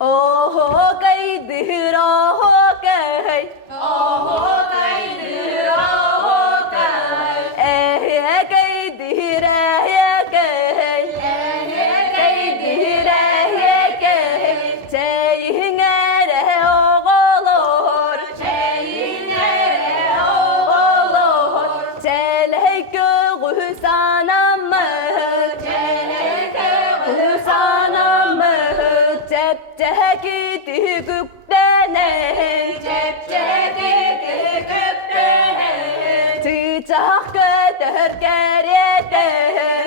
Oho kaydır oho kay. Oho kaydır oho kay. Kaydır kay. Kaydır kay. Çeyinere oğulur. Çeyinere oğulur. Çelekü sanamı. Çelekü sanamı. Çepçeki tüküktene. Çepçeki tüküktene. Çiçak götür geride.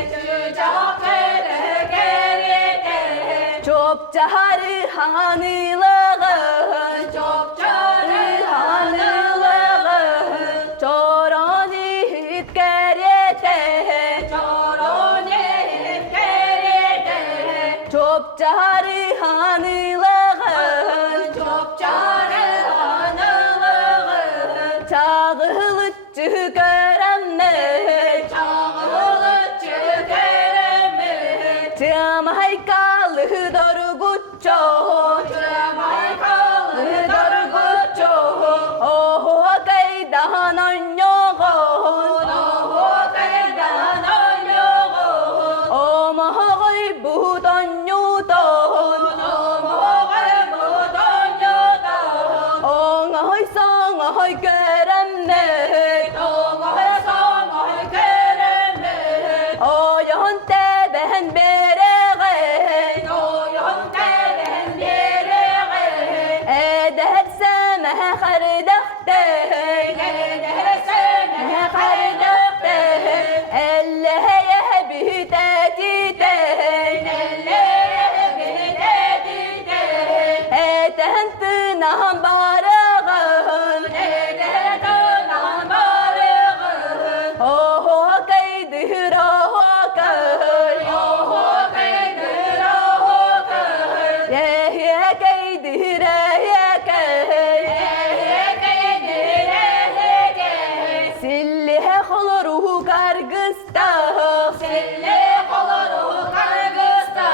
Çocuk keder geride. Çok çağrı hanılığın. Çok çare Hanılığın. Çoroni hit geride. Çorone geride. Çok çağrı hanılığın. Çok çare anılığın. Çağılıcı göremez. Çağılıcı göremez. Cemaikalı dorguço. Cemaikalı dorguço. Oho kaydan onyoğun. Oho kaydan onyoğun. Omoğay budan yudon. Omoğay budan yudon. Oğay sağay göremez. Omoğay sağay göremez. Oyan teben bereğin. Oyan teben bereğin. Ederseme kardakten. Ederseme kardakten. Elleye bitediden. Ellere bitediden. Eden tınan barağın. Eder tınan barığın. Oho kaydır oho kay. Oho kaydır oho kay. Ye kaydır ye kay. Kaydır kay. Sille olur kargısta. Selle olur kargısta.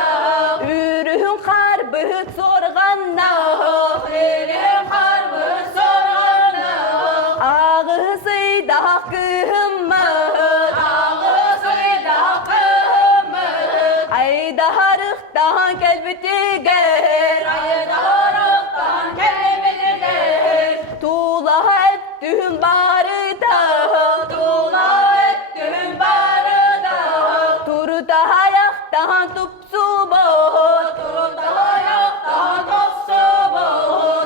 Ürün karbı sorganna. Ürün harbı sorana. Ağızı da kıhımmet. Ağızıyla kımır. Aydarıktan kelbiti ger. Aydarıktan kelbilir. Tuğla ettim barıda. Tuğla ettim barıda. Turda ayaktan tupsu bot. Turda yoktan topsu bu.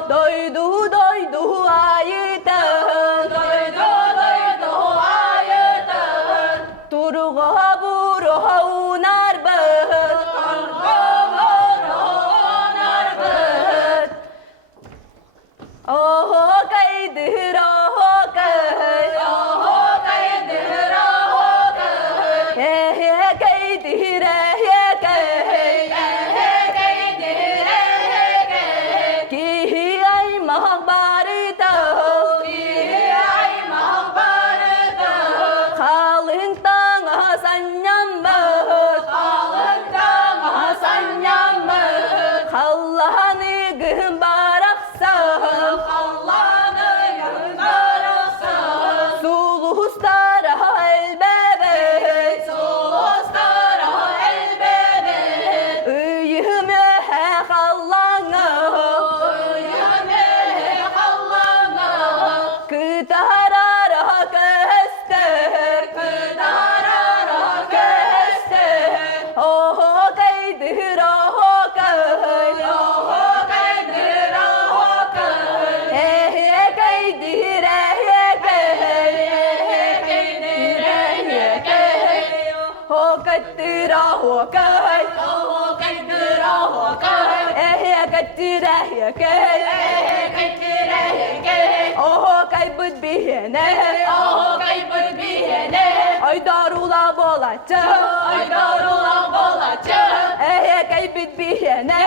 Doydu doydu ayıdan. Doydu doydu ayıdan. Turga buruha unar bot. Kargomur onar bıt. Oho kaydır oho kay. Oho kaydır oho kay. He kaydır he kay. Kaydır kay. Ki ay mahbarıda. Ay mahbarıda. Kalın tanga sanyambot. Alından Hasan yanmır. Kallanı gımbaraksa. Allah'ını yıldarırsa. Sulustara elbebe. Sulustara elbebe. Üyüme kallana. Uyume Allah'ına. Kıtarara köste. Kıdarara göster. Oho kaydır oho kay. Oho kaydır oho kay. He kaydır he kay. Kaydır kay. Ho kaydır oho kay. Oho kaydır oho kay. He kaydır he kay. Kaydır kay. Oho kaybıt bihene. Oho kaybır bihene. Aydarula bolacak. Aydarula bolacak. Kaybıt bihene.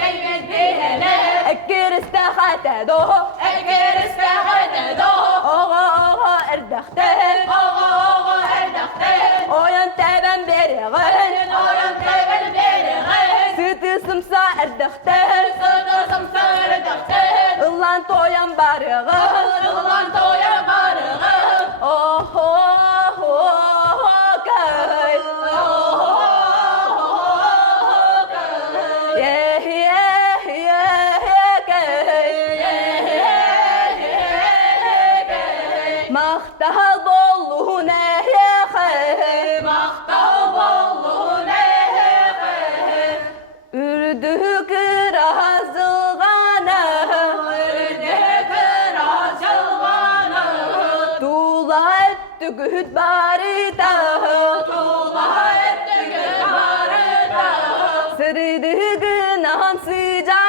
Kaybır bihene. Ekir istahat do. Eker istihade do. Oho erdakte. Oho erdakte. Oyan teben bereğin. Oyan tebel beri. Sütü sımsa erdiqten Sıdısım sırdıqtın Illan toyan barığı Yılan toya barığı Oh oh oh köy Yeah yeah yeah köy Mahtal bollu ne hey Maqtal bollu nehe Ürdü kırazılğana Ürdükür açılğanı Dula etti güt barıda Tula ettikir barıda Sırdı gınan sıcak